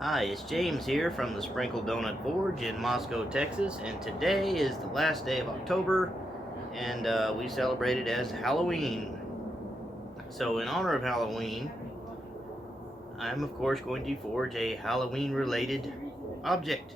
Hi, it's James here from the Sprinkle Donut Forge in Moscow, Texas, and today is the last day of October, and we celebrate it as Halloween. So, in honor of Halloween, I'm of course going to forge a Halloween related object.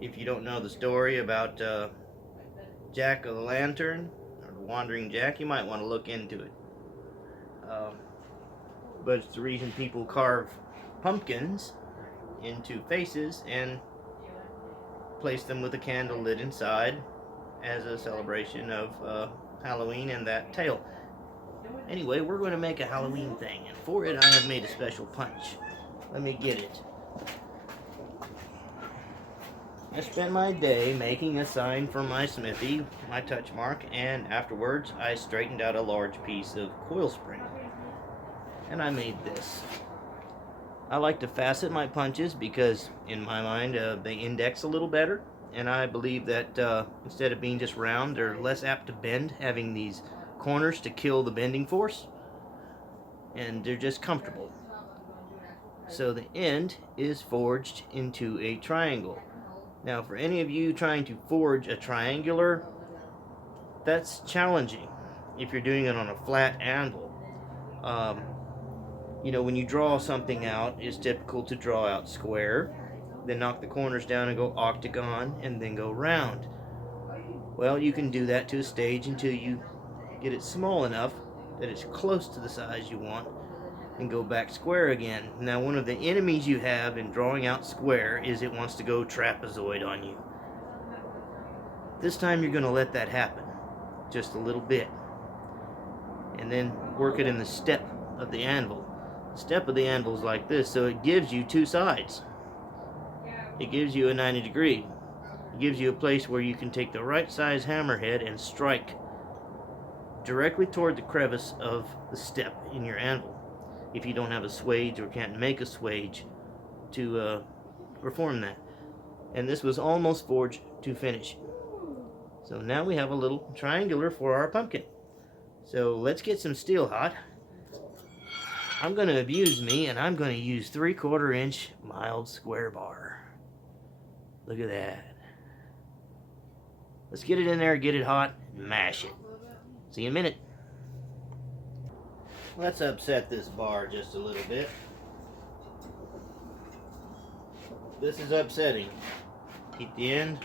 If you don't know the story about Jack of the Lantern, or Wandering Jack, you might want to look into it. But it's the reason people carve pumpkins into faces and place them with a candle lit inside as a celebration of Halloween and that tale. Anyway, we're going to make a Halloween thing, and for it I have made a special punch. Let me get it. I spent my day making a sign for my smithy, my touch mark, and afterwards I straightened out a large piece of coil spring. And I made this. I like to facet my punches because, in my mind, they index a little better, and I believe that instead of being just round, they're less apt to bend, having these corners to kill the bending force, and they're just comfortable. So the end is forged into a triangle. Now, for any of you trying to forge a triangular, that's challenging if you're doing it on a flat anvil. When you draw something out, it's typical to draw out square, then knock the corners down and go octagon, and then go round. Well, you can do that to a stage until you get it small enough that it's close to the size you want, and go back square again. Now, one of the enemies you have in drawing out square is it wants to go trapezoid on you. This time you're going to let that happen, just a little bit, and then work it in the step of the anvil. The step of the anvil is like this, so it gives you two sides. It gives you a 90 degree. It gives you a place where you can take the right size hammerhead and strike directly toward the crevice of the step in your anvil, if you don't have a swage or can't make a swage to perform that. And this was almost forged to finish. So now we have a little triangular for our pumpkin. So let's get some steel hot. I'm going to abuse me, and I'm going to use 3/4 inch mild square bar. Look at that. Let's get it in there, get it hot, and mash it. See you in a minute. Let's upset this bar just a little bit. This is upsetting. Keep the end.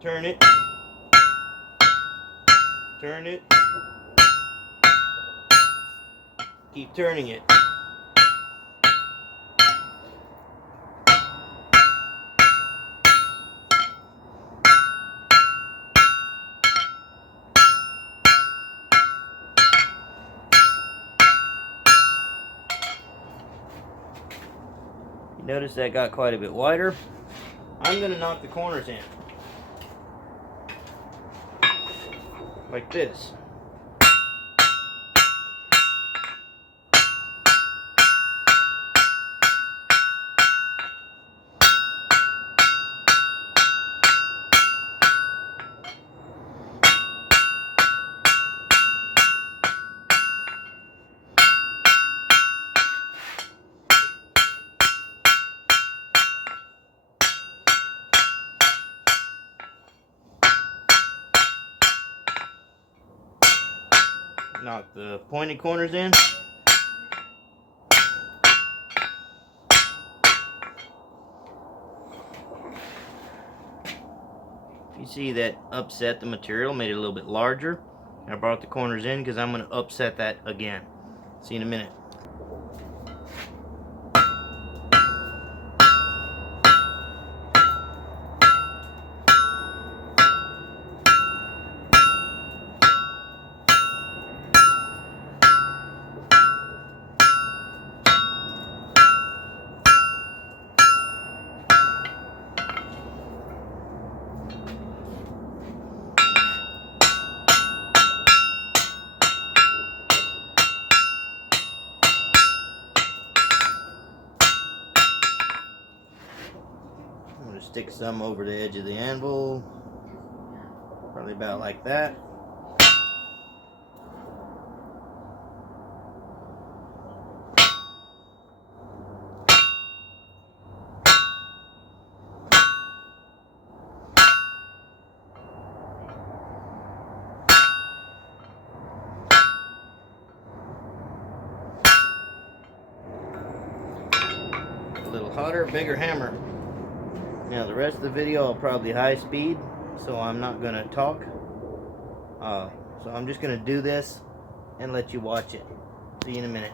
Turn it. Turn it. Keep turning it. You notice that got quite a bit wider. I'm going to knock the corners in. Like this. Knock the pointed corners in. You see that upset the material, made it a little bit larger. I brought the corners in because I'm going to upset that again. See you in a minute. I'm going to stick some over the edge of the anvil, probably about like that. hotter, bigger hammer. Now the rest of the video I'll probably high speed, so I'm not gonna talk. So I'm just gonna do this and let you watch it. See you in a minute.